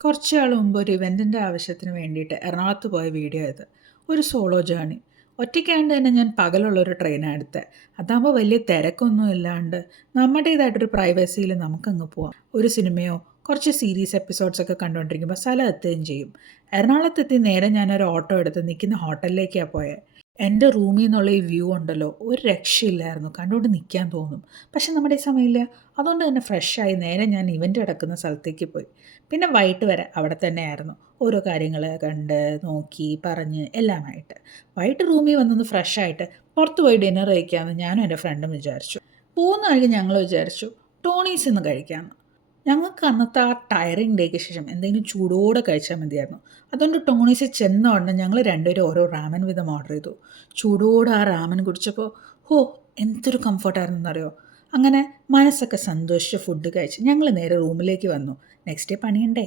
കുറച്ച് നാൾ മുമ്പ് ഒരു ഇവൻറ്റിൻ്റെ ആവശ്യത്തിന് വേണ്ടിയിട്ട് എറണാകുളത്ത് പോയ വീഡിയോ ഇത്. ഒരു സോളോ ജേർണി. ഒറ്റയ്ക്കാണ്ട് തന്നെ ഞാൻ പകലുള്ളൊരു ട്രെയിനാണ് എടുത്തത്. അതാകുമ്പോൾ വലിയ തിരക്കൊന്നും ഇല്ലാണ്ട് നമ്മുടേതായിട്ടൊരു പ്രൈവസിയിൽ നമുക്കങ്ങ് പോവാം. ഒരു സിനിമയോ കുറച്ച് സീരീസ് എപ്പിസോഡ്സൊക്കെ കണ്ടുകൊണ്ടിരിക്കുമ്പോൾ സ്ഥലം എത്തുകയും ചെയ്യും. എറണാകുളത്തെത്തി നേരെ ഞാനൊരു ഓട്ടോ എടുത്ത് നിൽക്കുന്ന ഹോട്ടലിലേക്കാണ് പോയത്. എൻ്റെ റൂമിൽ നിന്നുള്ള ഈ വ്യൂ ഉണ്ടല്ലോ ഒരു രക്ഷയില്ലായിരുന്നു. കണ്ടുകൊണ്ട് നിൽക്കാൻ തോന്നും. പക്ഷെ നമ്മുടെ ഈ സമയമില്ല. അതുകൊണ്ട് തന്നെ ഫ്രഷായി നേരെ ഞാൻ ഇവൻ്റ് നടക്കുന്ന സ്ഥലത്തേക്ക് പോയി. പിന്നെ വൈകിട്ട് വരെ അവിടെ തന്നെയായിരുന്നു. ഓരോ കാര്യങ്ങൾ കണ്ട് നോക്കി പറഞ്ഞ് എല്ലാമായിട്ട്. വൈകിട്ട് റൂമിൽ വന്നൊന്ന് ഫ്രഷായിട്ട് പുറത്ത് പോയി ഡിന്നർ കഴിക്കാമെന്ന് ഞാനും എൻ്റെ ഫ്രണ്ടും വിചാരിച്ചു. പോകുന്ന വഴിക്ക് ഞങ്ങൾ വിചാരിച്ചു ടോണീസ് ഇന്ന് കഴിക്കാമെന്ന്. ഞങ്ങൾക്ക് അന്നത്തെ ആ ടയറിങ് ഡേക്ക് ശേഷം എന്തെങ്കിലും ചൂടോടെ കഴിച്ചാൽ മതിയായിരുന്നു. അതുകൊണ്ട് ടോണീസ് ചെന്ന ഉടനെ ഞങ്ങൾ രണ്ടുപേരും ഓരോ റാമൻ വീതം ഓർഡർ ചെയ്തു. ചൂടോടെ ആ റാമൻ കുടിച്ചപ്പോൾ എന്തൊരു കംഫർട്ടായിരുന്നു എന്നറിയോ. അങ്ങനെ മനസ്സൊക്കെ സന്തോഷിച്ച് ഫുഡ് കഴിച്ച് ഞങ്ങൾ നേരെ റൂമിലേക്ക് വന്നു. Next day പണിയണ്ടേ.